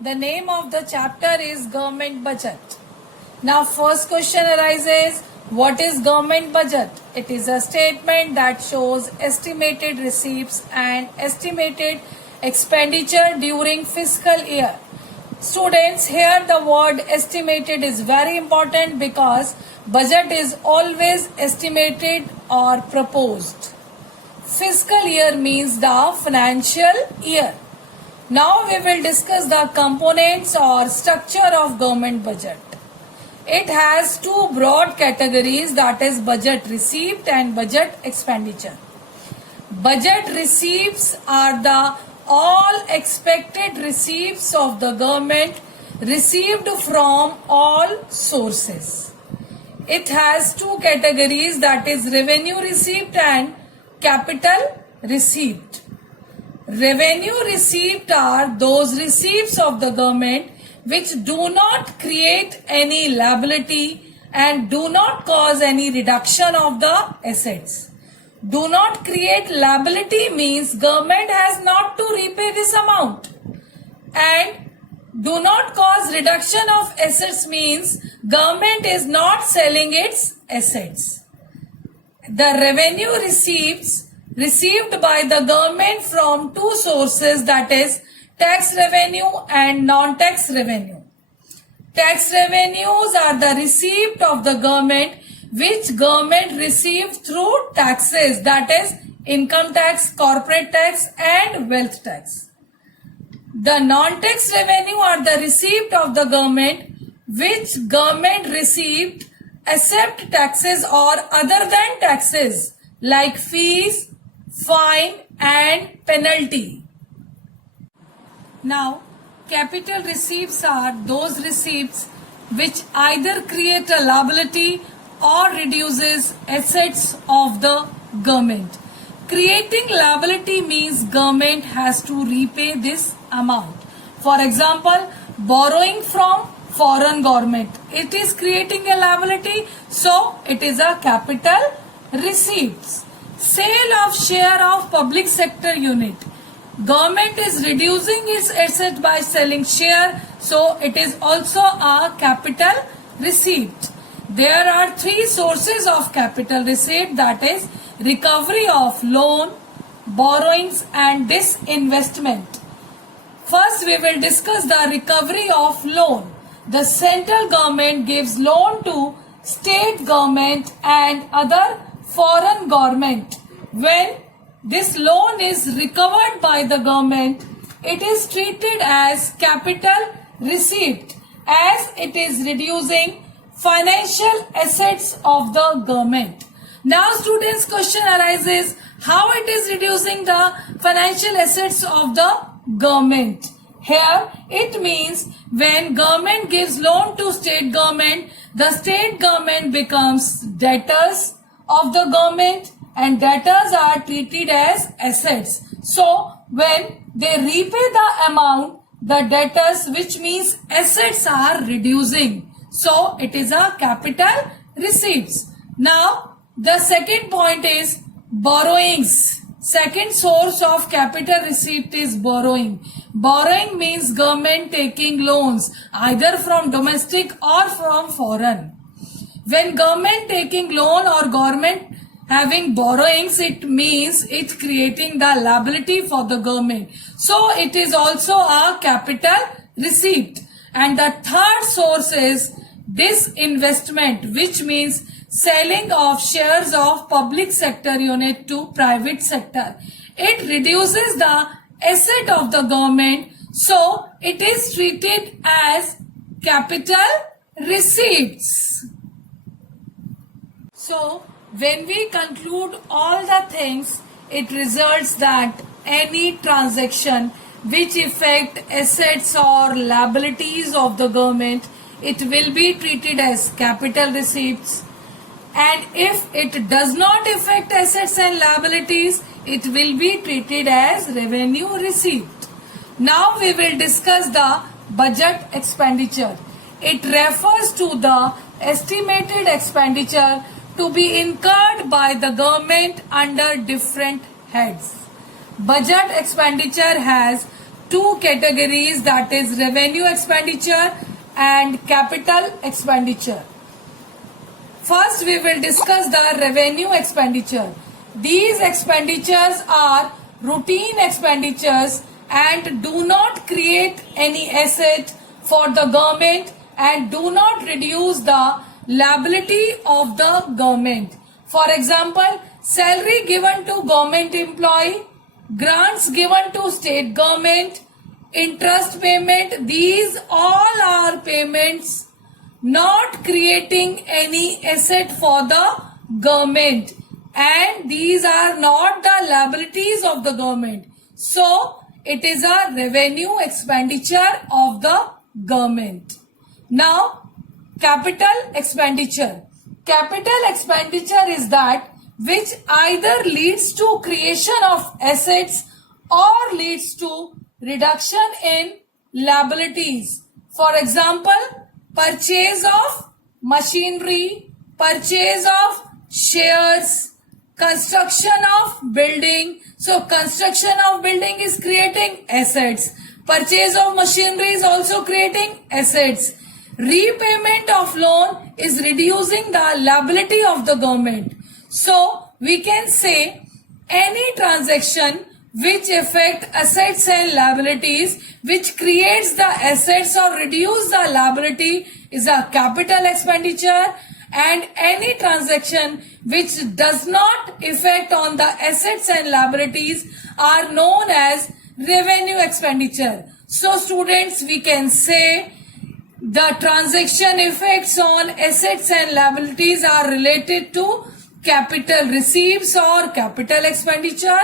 The name of the chapter is Government Budget. Now first question arises, what is government budget? It is a statement that shows estimated receipts and estimated expenditure during fiscal year. Students, here the word estimated is very important because budget is always estimated or proposed. Fiscal year means the financial year. Now we will discuss the components or structure of government budget. It has two broad categories, that is budget receipt and budget expenditure. Budget receipts are the all expected receipts of the government received from all sources. It has two categories, that is revenue receipt and capital receipt. Revenue receipt are those receipts of the government which do not create any liability and do not cause any reduction of the assets. Do not create liability means government has not to repay this amount, and do not cause reduction of assets means government is not selling its assets. The revenue receipts received by the government from two sources, that is tax revenue and non-tax revenue. Tax revenues are the receipt of the government which government receives through taxes, that is income tax, corporate tax and wealth tax. The non-tax revenue are the receipt of the government which government received except taxes or other than taxes like fees, fine and penalty. Now, capital receipts are those receipts which either create a liability or reduces assets of the government. Creating liability means government has to repay this amount. For example, borrowing from foreign government, it is creating a liability, so it is a capital receipts. Sale of share of public sector unit. Government is reducing its asset by selling share, so it is also a capital receipt. There are three sources of capital receipt, that is recovery of loan, borrowings and disinvestment. First we will discuss the recovery of loan. The central government gives loan to state government and other foreign government. When this loan is recovered by the government, it is treated as capital receipt as it is reducing financial assets of the government. Now students, question arises, how it is reducing the financial assets of the government? Here it means when government gives loan to state government, the state government becomes debtors of the government and debtors are treated as assets. So when they repay the amount, the debtors, which means assets, are reducing. So it is a capital receipts. Now the second point is borrowings. Second source of capital receipt is borrowing. Borrowing means government taking loans either from domestic or from foreign. When government taking loan or government having borrowings, it means it's creating the liability for the government. So it is also a capital receipt. And the third source is disinvestment, which means selling of shares of public sector unit to private sector. It reduces the asset of the government, so it is treated as capital receipts. So when we conclude all the things, it results that any transaction which affect assets or liabilities of the government, it will be treated as capital receipts. And if it does not affect assets and liabilities, it will be treated as revenue receipt. Now we will discuss the budget expenditure. It refers to the estimated expenditure to be incurred by the government under different heads. Budget expenditure has two categories, that is revenue expenditure and capital expenditure. First, we will discuss the revenue expenditure. These expenditures are routine expenditures and do not create any asset for the government and do not reduce the liability of the government. For example, salary given to government employee, grants given to state government, interest payment, these all are payments not creating any asset for the government, and these are not the liabilities of the government. So, it is a revenue expenditure of the government. Now, capital expenditure. Capital expenditure is that which either leads to creation of assets or leads to reduction in liabilities. For example, purchase of machinery, purchase of shares, construction of building. So construction of building is creating assets. Purchase of machinery is also creating assets. Repayment of loan is reducing the liability of the government. So we can say any transaction which affect assets and liabilities, which creates the assets or reduce the liability, is a capital expenditure, and any transaction which does not affect on the assets and liabilities are known as revenue expenditure. So students, we can say the transaction effects on assets and liabilities are related to capital receipts or capital expenditure,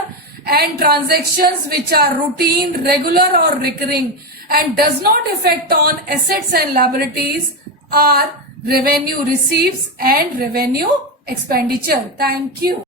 and transactions which are routine, regular or recurring and does not affect on assets and liabilities are revenue receipts and revenue expenditure. Thank you.